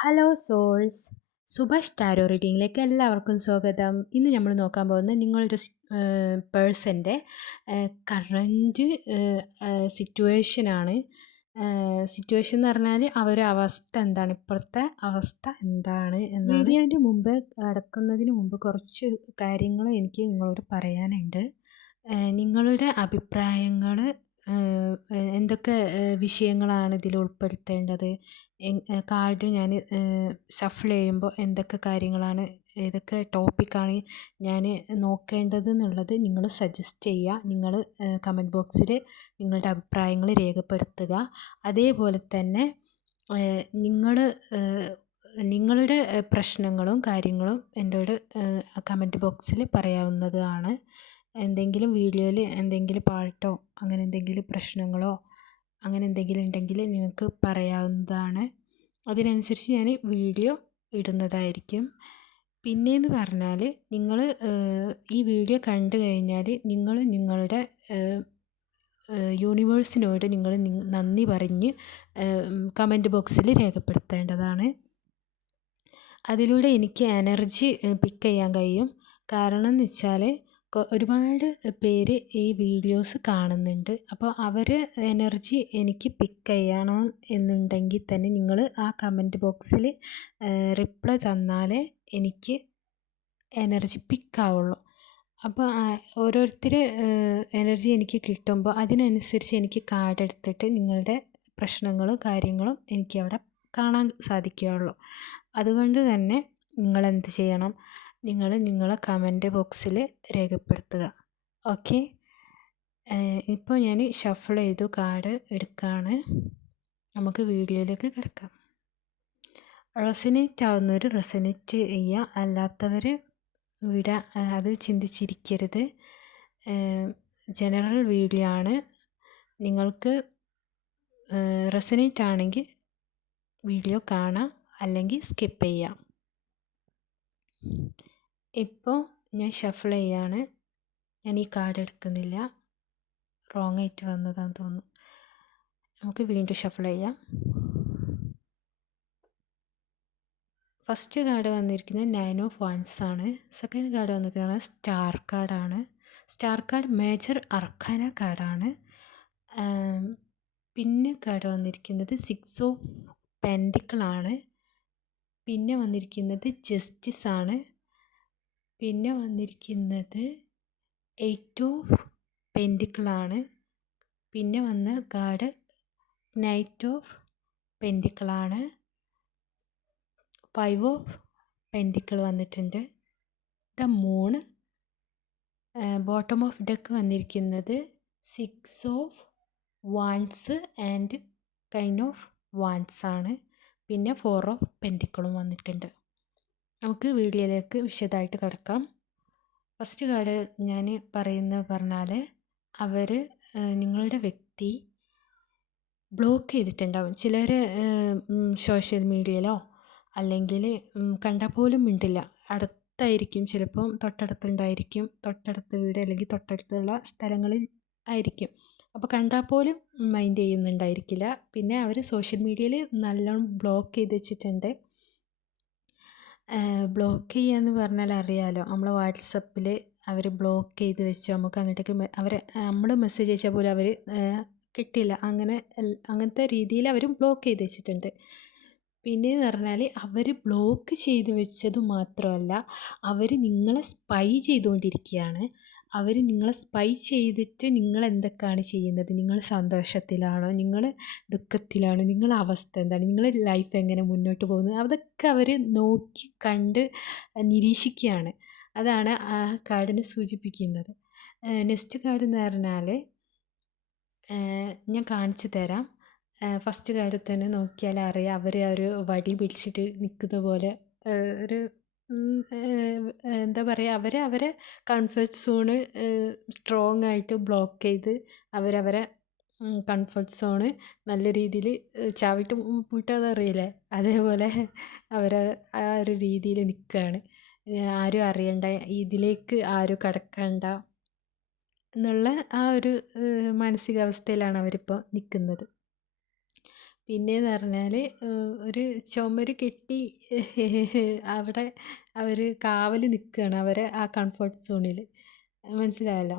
Hello souls, Subhash tarot റീഡിങ്ങിലേക്ക് എല്ലാവർക്കും സ്വാഗതം. ഇന്ന് നമ്മൾ നോക്കാൻ പോകുന്നത് നിങ്ങളുടെ പേഴ്സൻ്റെ കറൻറ്റ് സിറ്റുവേഷനാണ്. സിറ്റുവേഷൻ എന്ന് പറഞ്ഞാൽ അവരുടെ അവസ്ഥ എന്താണ്, ഇപ്പോഴത്തെ അവസ്ഥ എന്താണ് എന്നാണ്. വീഡിയോൻ്റെ മുമ്പ് കടക്കുന്നതിന് മുമ്പ് കുറച്ച് കാര്യങ്ങൾ എനിക്ക് നിങ്ങളോട് പറയാനുണ്ട്. നിങ്ങളുടെ അഭിപ്രായങ്ങൾ, എന്തൊക്കെ വിഷയങ്ങളാണ് ഇതിൽ ഉൾപ്പെടുത്തേണ്ടത്, കാർഡ് ഞാൻ ഷഫിൾ ചെയ്യുമ്പോൾ എന്തൊക്കെ കാര്യങ്ങളാണ്, ഏതൊക്കെ ടോപ്പിക്കാണ് ഞാൻ നോക്കേണ്ടത് എന്നുള്ളത് നിങ്ങൾ സജസ്റ്റ് ചെയ്യുക. നിങ്ങൾ കമൻറ്റ് ബോക്സിൽ നിങ്ങളുടെ അഭിപ്രായങ്ങൾ രേഖപ്പെടുത്തുക. അതേപോലെ തന്നെ നിങ്ങളുടെ പ്രശ്നങ്ങളും കാര്യങ്ങളും എന്നോട് കമൻറ്റ് ബോക്സിൽ പറയാവുന്നതാണ്. എന്തെങ്കിലും വീഡിയോയിൽ എന്തെങ്കിലും പാട്ടോ അങ്ങനെ എന്തെങ്കിലും പ്രശ്നങ്ങളോ അങ്ങനെ എന്തെങ്കിലും ഉണ്ടെങ്കിൽ നിങ്ങൾക്ക് പറയാവുന്നതാണ്. അതിനനുസരിച്ച് ഞാൻ വീഡിയോ ഇടുന്നതായിരിക്കും. പിന്നെയെന്ന് പറഞ്ഞാൽ നിങ്ങൾ ഈ വീഡിയോ കണ്ടു കഴിഞ്ഞാൽ നിങ്ങൾ നിങ്ങളുടെ യൂണിവേഴ്സിനോട് നിങ്ങൾ നന്ദി പറഞ്ഞ് കമൻറ്റ് ബോക്സിൽ രേഖപ്പെടുത്തേണ്ടതാണ്. അതിലൂടെ എനിക്ക് എനർജി പിക്ക് ചെയ്യാൻ കഴിയും. കാരണം എന്ന് വെച്ചാൽ ഒരുപാട് പേര് ഈ വീഡിയോസ് കാണുന്നുണ്ട്. അപ്പോൾ അവർ എനർജി എനിക്ക് പിക്ക് ചെയ്യണം എന്നുണ്ടെങ്കിൽ തന്നെ നിങ്ങൾ ആ കമൻറ്റ് ബോക്സിൽ റിപ്ലൈ തന്നാലേ എനിക്ക് എനർജി പിക്കാവുള്ളൂ. അപ്പോൾ ഓരോരുത്തർ എനർജി എനിക്ക് കിട്ടുമ്പോൾ അതിനനുസരിച്ച് എനിക്ക് കാർഡ് എടുത്തിട്ട് നിങ്ങളുടെ പ്രശ്നങ്ങളും കാര്യങ്ങളും എനിക്ക് അവിടെ കാണാൻ സാധിക്കുകയുള്ളൂ. അതുകൊണ്ട് തന്നെ നിങ്ങളെന്ത് ചെയ്യണം, നിങ്ങളെ കമൻറ്റ് ബോക്സിൽ രേഖപ്പെടുത്തുക. ഓക്കെ, ഇപ്പോൾ ഞാൻ ഷഫിൾ ചെയ്തു, കാർഡ് എടുക്കുകയാണ്. നമുക്ക് വീഡിയോയിലേക്ക് കിടക്കാം. റെസനേറ്റ് ആവുന്നവർ റെസനേറ്റ് ചെയ്യുക, അല്ലാത്തവർ വിടാൻ, അത് ചിന്തിച്ചിരിക്കരുത്. ജനറൽ വീഡിയോ ആണ്. നിങ്ങൾക്ക് റെസനേറ്റ് ആണെങ്കിൽ വീഡിയോ കാണാം, അല്ലെങ്കിൽ സ്കിപ്പ് ചെയ്യാം. ഇപ്പോൾ ഞാൻ ഷഫിൾ ചെയ്യാണ്. ഞാൻ ഈ കാർഡ് എടുക്കുന്നില്ല, റോങ് ആയിട്ട് വന്നതാണെന്ന് തോന്നുന്നു. നമുക്ക് വീണ്ടും ഷഫിൾ ചെയ്യാം. ഫസ്റ്റ് കാർഡ് വന്നിരിക്കുന്നത് 9 ഓഫ് വൺസ് ആണ്. സെക്കൻഡ് കാർഡ് വന്നിരിക്കുന്നത് സ്റ്റാർ കാർഡാണ്. സ്റ്റാർ കാർഡ് മേജർ അർക്കാന കാർഡാണ്. പിന്നെ കാർഡ് വന്നിരിക്കുന്നത് 6 ഓഫ് പെൻഡിക്കിളാണ്. പിന്നെ വന്നിരിക്കുന്നത് ജസ്റ്റിസ് ആണ്. പിന്നെ വന്നിരിക്കുന്നത് 8 ഓഫ് പെൻഡിക്കിളാണ്. പിന്നെ വന്ന കാർഡ് നൈറ്റ് ഓഫ് പെൻഡിക്കിളാണ്. 5 ഓഫ് പെൻഡിക്കിൾ വന്നിട്ടുണ്ട്. The moon. Bottom of deck വന്നിരിക്കുന്നത് 6 of wands and king of wands ആണ്. പിന്നെ 4 ഓഫ് പെൻഡിക്കിളും വന്നിട്ടുണ്ട്. നമുക്ക് വീഡിയോയിലേക്ക് വിശദമായിട്ട് കിടക്കാം. ഫസ്റ്റ് കാർഡ് ഞാൻ പറഞ്ഞാൽ അവർ നിങ്ങളുടെ വ്യക്തി ബ്ലോക്ക് ചെയ്തിട്ടുണ്ടാവും. ചിലർ സോഷ്യൽ മീഡിയയിലോ അല്ലെങ്കിൽ കണ്ടാൽ പോലും മിണ്ടില്ല, അടുത്തായിരിക്കും, ചിലപ്പം തൊട്ടടുത്തുണ്ടായിരിക്കും, തൊട്ടടുത്ത വീട് അല്ലെങ്കിൽ തൊട്ടടുത്തുള്ള സ്ഥലങ്ങളിൽ ആയിരിക്കും. അപ്പോൾ കണ്ടാൽ പോലും മൈൻഡ് ചെയ്യുന്നുണ്ടായിരിക്കില്ല. പിന്നെ അവർ സോഷ്യൽ മീഡിയയിൽ നല്ലോണം ബ്ലോക്ക് ചെയ്ത് വെച്ചിട്ടുണ്ട്. ബ്ലോക്ക് ചെയ്യാന്ന് പറഞ്ഞാൽ അറിയാമല്ലോ, നമ്മൾ വാട്സപ്പിൽ അവർ ബ്ലോക്ക് ചെയ്ത് വെച്ചു, നമുക്ക് അങ്ങോട്ടേക്ക് നമ്മൾ മെസ്സേജ് അയച്ചാൽ പോലും അവർ കിട്ടില്ല, അങ്ങനത്തെ രീതിയിൽ അവർ ബ്ലോക്ക് ചെയ്ത് വെച്ചിട്ടുണ്ട്. പിന്നെയെന്ന് പറഞ്ഞാൽ അവർ ബ്ലോക്ക് ചെയ്ത് വെച്ചത് മാത്രമല്ല, അവർ നിങ്ങളെ സ്പൈ ചെയ്തുകൊണ്ടിരിക്കുകയാണ്. അവർ നിങ്ങളെ സ്പൈ ചെയ്തിട്ട് നിങ്ങൾ എന്തൊക്കെയാണ് ചെയ്യുന്നത്, നിങ്ങൾ സന്തോഷത്തിലാണോ, നിങ്ങൾ ദുഃഖത്തിലാണോ, നിങ്ങളുടെ അവസ്ഥ എന്താണ്, നിങ്ങളുടെ ലൈഫ് എങ്ങനെ മുന്നോട്ട് പോകുന്നു, അതൊക്കെ അവർ നോക്കി കണ്ട് നിരീക്ഷിക്കുകയാണ്. അതാണ് ആ കാർഡിനെ സൂചിപ്പിക്കുന്നത്. നെക്സ്റ്റ് കാർഡ് എന്ന് പറഞ്ഞാൽ ഞാൻ കാണിച്ചു തരാം. ഫസ്റ്റ് കാർഡിൽ തന്നെ നോക്കിയാൽ അറിയാം, അവർ ഒരു വടി പിടിച്ചിട്ട് നിൽക്കുന്ന പോലെ, ഒരു എന്താ പറയുക, അവരെ കംഫർട്ട് സോണ് സ്ട്രോങ് ആയിട്ട് ബ്ലോക്ക് ചെയ്ത് അവരവരെ കംഫർട്ട് സോണ് നല്ല രീതിയിൽ ചവിട്ട് പൂട്ടതറിയില്ലേ, അതേപോലെ അവർ ആ ഒരു രീതിയിൽ നിൽക്കുകയാണ്. ആരും അറിയണ്ട, ഇതിലേക്ക് ആരും കടക്കണ്ട എന്നുള്ള ആ ഒരു മാനസികാവസ്ഥയിലാണ് അവരിപ്പോൾ നിൽക്കുന്നത്. പിന്നെയെന്ന് പറഞ്ഞാൽ ഒരു ചുമര് കെട്ടി അവിടെ അവർ കാവൽ നിൽക്കുകയാണ് അവരെ ആ കംഫർട്ട് സോണിൽ. മനസ്സിലായല്ലോ.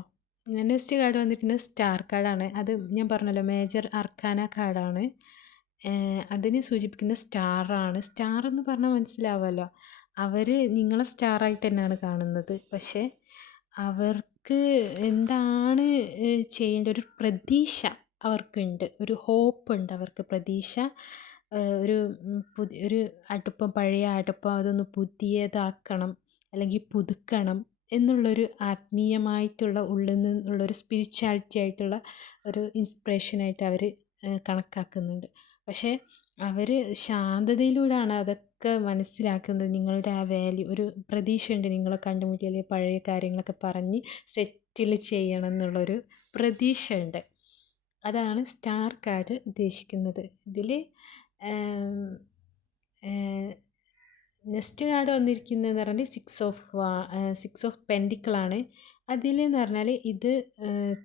നെക്സ്റ്റ് കാർഡ് വന്നിരിക്കുന്നത് സ്റ്റാർ കാർഡാണ്. അത് ഞാൻ പറഞ്ഞല്ലോ മേജർ അർക്കാന കാർഡാണ്. അതിനെ സൂചിപ്പിക്കുന്ന സ്റ്റാറാണ്. സ്റ്റാർ എന്ന് പറഞ്ഞാൽ മനസ്സിലാവുമല്ലോ, അവർ നിങ്ങളെ സ്റ്റാറായിട്ട് തന്നെയാണ് കാണുന്നത്. പക്ഷേ അവർക്ക് എന്താണ് ചെയ്യേണ്ട ഒരു പ്രതീക്ഷ അവർക്കുണ്ട്, ഒരു ഹോപ്പ് ഉണ്ട് അവർക്ക്, പ്രതീക്ഷ. ഒരു ഒരു അടുപ്പം, പഴയ അടുപ്പം അതൊന്ന് പുതിയതാക്കണം അല്ലെങ്കിൽ പുതുക്കണം എന്നുള്ളൊരു ആത്മീയമായിട്ടുള്ള ഉള്ളിൽ നിന്നുള്ളൊരു സ്പിരിച്വാലിറ്റി ആയിട്ടുള്ള ഒരു ഇൻസ്പിറേഷനായിട്ട് അവർ കണക്കാക്കുന്നുണ്ട്. പക്ഷേ അവർ ശാന്തതയിലൂടെയാണ് അതൊക്കെ മനസ്സിലാക്കുന്നത്. നിങ്ങളുടെ ആ വാല്യൂ, ഒരു പ്രതീക്ഷയുണ്ട് നിങ്ങളെ കണ്ടുമുട്ടിയാൽ പഴയ കാര്യങ്ങളൊക്കെ പറഞ്ഞ് സെറ്റിൽ ചെയ്യണം എന്നുള്ളൊരു പ്രതീക്ഷ ഉണ്ട്. അതാണ് സ്റ്റാർ കാർഡ് ഉദ്ദേശിക്കുന്നത്. ഇതിൽ നെക്സ്റ്റ് കാർഡ് വന്നിരിക്കുന്നതെന്ന് പറഞ്ഞാൽ സിക്സ് ഓഫ് പെൻഡിക്കിളാണ്. അതിലെന്ന് പറഞ്ഞാൽ ഇത്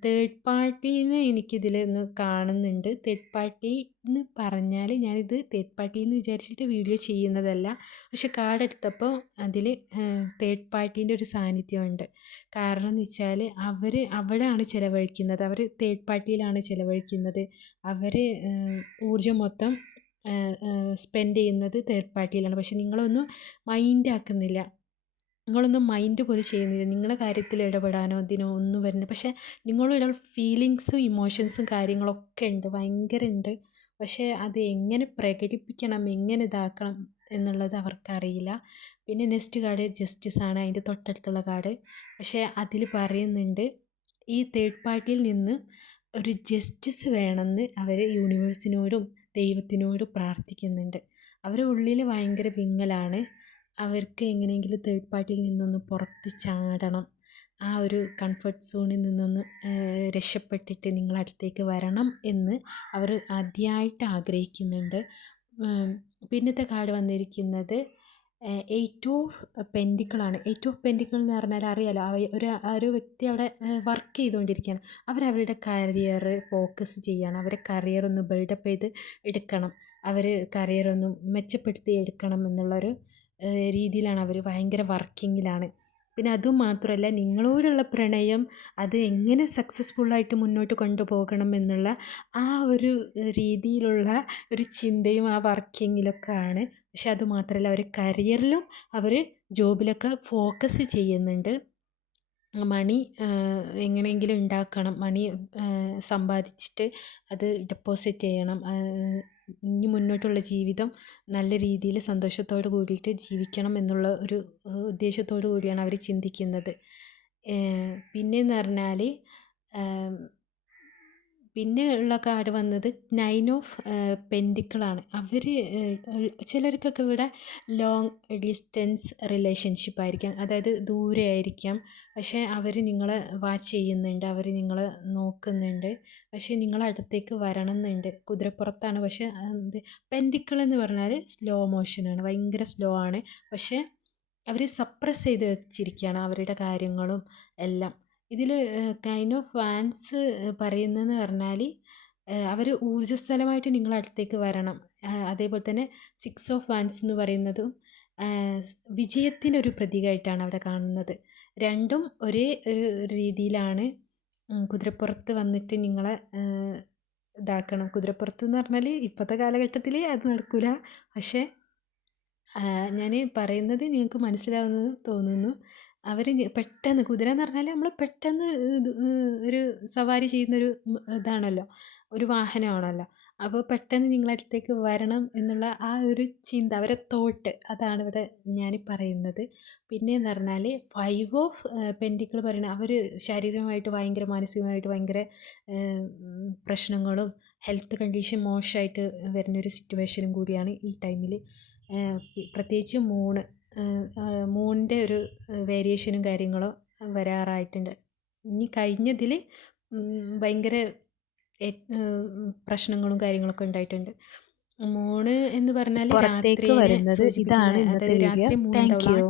തേർഡ് പാർട്ടീനെ എനിക്കിതിൽ ഒന്ന് കാണുന്നുണ്ട്. തേർഡ് പാർട്ടി എന്ന് പറഞ്ഞാൽ ഞാനിത് തേർഡ് പാർട്ടി എന്ന് വിചാരിച്ചിട്ട് വീഡിയോ ചെയ്യുന്നതല്ല. പക്ഷെ കാർഡ് എടുത്തപ്പോൾ അതിൽ തേർഡ് പാർട്ടീൻ്റെ ഒരു സാന്നിധ്യമുണ്ട്. കാരണം എന്ന് വെച്ചാൽ അവർ അവിടെയാണ് ചിലവഴിക്കുന്നത്, അവർ തേർഡ് പാർട്ടിയിലാണ് ചിലവഴിക്കുന്നത്. അവർ ഊർജ്ജം മൊത്തം സ്പെൻഡ് ചെയ്യുന്നത് തേർഡ് പാർട്ടിയിലാണ്. പക്ഷെ നിങ്ങളൊന്നും മൈൻഡ് ആക്കുന്നില്ല, നിങ്ങളൊന്നും മൈൻഡ് പോലും ചെയ്യുന്നില്ല. നിങ്ങളുടെ കാര്യത്തിൽ ഇടപെടാനോ ഇതിനോ ഒന്നും വരുന്നില്ല. പക്ഷേ നിങ്ങളുടെ ഫീലിങ്സും ഇമോഷൻസും കാര്യങ്ങളൊക്കെ ഉണ്ട്, ഭയങ്കര ഉണ്ട്. പക്ഷേ അത് എങ്ങനെ പ്രകടിപ്പിക്കണം, എങ്ങനെ ഇതാക്കണം എന്നുള്ളത് അവർക്കറിയില്ല. പിന്നെ നെക്സ്റ്റ് കാർഡ് ജസ്റ്റിസ് ആണ്, അതിൻ്റെ തൊട്ടടുത്തുള്ള കാർഡ്. പക്ഷേ അതിൽ പറയുന്നുണ്ട് ഈ തേർഡ് പാർട്ടിയിൽ നിന്ന് ഒരു ജസ്റ്റിസ് വേണമെന്ന് അവർ യൂണിവേഴ്സിനോടും ദൈവത്തിനോടും പ്രാർത്ഥിക്കുന്നുണ്ട്. അവരുടെ ഉള്ളിൽ ഭയങ്കര വിങ്ങലാണ്. അവർക്ക് എങ്ങനെയെങ്കിലും തേർഡ് പാർട്ടിയിൽ നിന്നൊന്ന് പുറത്ത് ചാടണം, ആ ഒരു കംഫർട്ട് സോണിൽ നിന്നൊന്ന് രക്ഷപ്പെട്ടിട്ട് നിങ്ങളടുത്തേക്ക് വരണം എന്ന് അവർ അതിയായിട്ട് ആഗ്രഹിക്കുന്നുണ്ട്. പിന്നത്തെ കാർഡ് വന്നിരിക്കുന്നത് എയ്റ്റ് ഓഫ് പെൻഡിക്കിളാണ്. എയ്റ്റ് ഓഫ് പെൻഡിക്കിൾ എന്ന് പറഞ്ഞാൽ അറിയാലോ, ഒരു വ്യക്തി അവിടെ വർക്ക് ചെയ്തുകൊണ്ടിരിക്കുകയാണ്. അവരവരുടെ കരിയർ ഫോക്കസ് ചെയ്യുകയാണ്. അവരെ കരിയർ ഒന്ന് ബിൽഡപ്പ് ചെയ്ത് എടുക്കണം, അവർ കരിയർ ഒന്ന് മെച്ചപ്പെടുത്തി എടുക്കണം എന്നുള്ളൊരു രീതിയിലാണ് അവർ, ഭയങ്കര വർക്കിങ്ങിലാണ്. പിന്നെ അതും മാത്രമല്ല, നിങ്ങളോടുള്ള പ്രണയം അത് എങ്ങനെ സക്സസ്ഫുള്ളായിട്ട് മുന്നോട്ട് കൊണ്ടുപോകണം എന്നുള്ള ആ ഒരു രീതിയിലുള്ള ഒരു ചിന്തയും ആ വർക്കിങ്ങിലൊക്കെ ആണ്. പക്ഷെ അത് മാത്രമല്ല, അവർ കരിയറിലും അവർ ജോബിലൊക്കെ ഫോക്കസ് ചെയ്യുന്നുണ്ട്. മണി എങ്ങനെയെങ്കിലും ഉണ്ടാക്കണം, മണി സമ്പാദിച്ചിട്ട് അത് ഡെപ്പോസിറ്റ് ചെയ്യണം, ഇനി മുന്നോട്ടുള്ള ജീവിതം നല്ല രീതിയിൽ സന്തോഷത്തോട് കൂടിയിട്ട് ജീവിക്കണം എന്നുള്ള ഒരു ഉദ്ദേശത്തോടു കൂടിയാണ് അവർ ചിന്തിക്കുന്നത്. പിന്നെയെന്ന് പറഞ്ഞാൽ പിന്നെ ഉള്ള കാർഡ് വന്നത് 9 ഓഫ് പെൻഡിക്കിളാണ്. അവർ ചിലർക്കൊക്കെ ഇവിടെ ലോങ് ഡിസ്റ്റൻസ് റിലേഷൻഷിപ്പ് ആയിരിക്കാം, അതായത് ദൂരെ ആയിരിക്കാം. പക്ഷേ അവർ നിങ്ങളെ വാച്ച് ചെയ്യുന്നുണ്ട്, അവർ നിങ്ങളെ നോക്കുന്നുണ്ട്. പക്ഷേ നിങ്ങളെ അടുത്തേക്ക് വരണം എന്നുണ്ട്. കുതിരപ്പുറത്താണ്. പക്ഷേ പെൻഡിക്കിൾ എന്ന് പറഞ്ഞാൽ സ്ലോ മോഷനാണ്, ഭയങ്കര സ്ലോ ആണ്. പക്ഷേ അവർ സപ്രസ് ചെയ്ത് വെച്ചിരിക്കുകയാണ് അവരുടെ കാര്യങ്ങളും എല്ലാം. ഇതിൽ കൈൻഡ് ഓഫ് ഫാൻസ് പറയുന്നതെന്ന് പറഞ്ഞാൽ അവർ ഊർജ്ജസ്വലമായിട്ട് നിങ്ങളുടെ അടുത്തേക്ക് വരണം. അതേപോലെ തന്നെ 6 ഓഫ് വാൻസ് എന്ന് പറയുന്നതും വിജയത്തിൻ്റെ ഒരു പ്രതീകമായിട്ടാണ് അവിടെ കാണുന്നത്. രണ്ടും ഒരേ ഒരു രീതിയിലാണ്. കുതിരപ്പുറത്ത് വന്നിട്ട് നിങ്ങളെ ഇതാക്കണം. കുതിരപ്പുറത്ത് എന്ന് പറഞ്ഞാൽ ഇപ്പോഴത്തെ കാലഘട്ടത്തിൽ അത് നടക്കില്ല. പക്ഷേ ഞാൻ പറയുന്നത് നിങ്ങൾക്ക് മനസ്സിലാവുന്നത് തോന്നുന്നു. അവർ പെട്ടെന്ന്, കുതിര എന്ന് പറഞ്ഞാൽ നമ്മൾ പെട്ടെന്ന് ഒരു സവാരി ചെയ്യുന്നൊരു ഇതാണല്ലോ, ഒരു വാഹനമാണല്ലോ. അപ്പോൾ പെട്ടെന്ന് നിങ്ങളടുത്തേക്ക് വരണം എന്നുള്ള ആ ഒരു ചിന്ത, അവരെ തോട്ട്, അതാണ് ഇവിടെ ഞാൻ പറയുന്നത്. പിന്നെയെന്ന് പറഞ്ഞാൽ 5 ഓഫ് പെൻഡിക്കിൾ പറയുന്നത് അവർ ശാരീരികമായിട്ട് ഭയങ്കര, മാനസികമായിട്ട് ഭയങ്കര പ്രശ്നങ്ങളും ഹെൽത്ത് കണ്ടീഷൻ മോശമായിട്ട് വരുന്നൊരു സിറ്റുവേഷനും കൂടിയാണ് ഈ ടൈമിൽ. പ്രത്യേകിച്ച് മൂണിൻ്റെ ഒരു വേരിയേഷനും കാര്യങ്ങളും വരാറായിട്ടുണ്ട്. ഇനി കഴിഞ്ഞതിൽ ഭയങ്കര പ്രശ്നങ്ങളും കാര്യങ്ങളൊക്കെ ഉണ്ടായിട്ടുണ്ട്. മൂണ് എന്ന് പറഞ്ഞാൽ രാത്രിയെ സൂചിപ്പിക്കുന്ന, അതായത് രാത്രി മൂണുണ്ടാവുള്ളൂ.